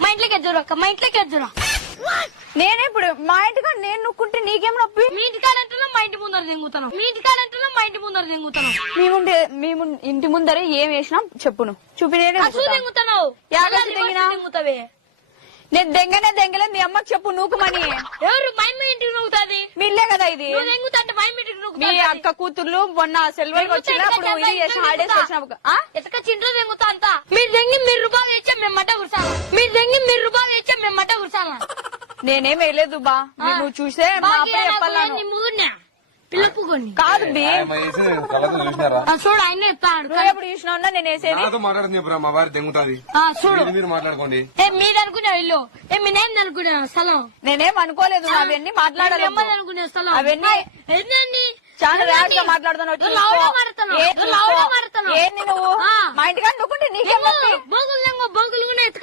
మా ఇంట్లోకి ఎదురు అక్క, మా ఇంట్లోకి ఎదురు. నేనే ఇప్పుడు మా ఇంటికి నేను నుక్కుంటే నీకేం నొప్పి? మీ ఇంటికాడంటున్నా మా ఇంటి ముందర దింగుతాను, మీ ఇంటికాడంటున్నా మా ఇంటి ముందర దింగుతాను. మేము ఇంటి ముందర ఏం వేసినాం చెప్పును చూపి. నేనే దింగుతాను, దింగుతావే. నేను దెంగలే మీ అమ్మకి చెప్పు నూకుమని. ఎవరు మా అమ్మ ఇంటికి నూగుతాది? మీ ఇల్లే కదా ఇది. దింగుతుంటే మా అమ్మ ఇంటికి మీ నూగుతాది. అక్క కూతుర్లు మొన్న సెలవుకి వచ్చినప్పుడు ఇది చేసి హాలిడేస్ వచ్చినప్పుడు ఎతక చింట్లో దింగుతా అంతా. మీరు దెంగి మీరు రూపాయలు ఇచ్చా మేము మట్ట కుర్సాలా, మీరు దెంగి మీరు రూపాయలు ఇచ్చా మేము మట్ట కుర్సాలా. నేనేం వేయలేదు బా, నువ్వు చూసే చెప్పాలను. పిల్లపుకొని కాదు బి చూడు ఆయన ఎత్తాడు. నువ్వు ఎప్పుడు చూసినా నేను వేసేది మాట్లాడుతుంది మా వారి దెంగుతాది. చూడు మీరు మాట్లాడుకోండి. మీరు అనుకునే ఇల్లు నేనేం అనుకునే స్థలం. నేనేం అనుకోలేదు, అవన్నీ మాట్లాడాలి. అనుకునే స్థలం అవన్నీ చాలా ర్యాష్ గా మాట్లాడుతున్నావు. ఏంది నువ్వు మా ఇంటికాడ నువ్వుకుంటే నీకేం నొప్పి? బోగులు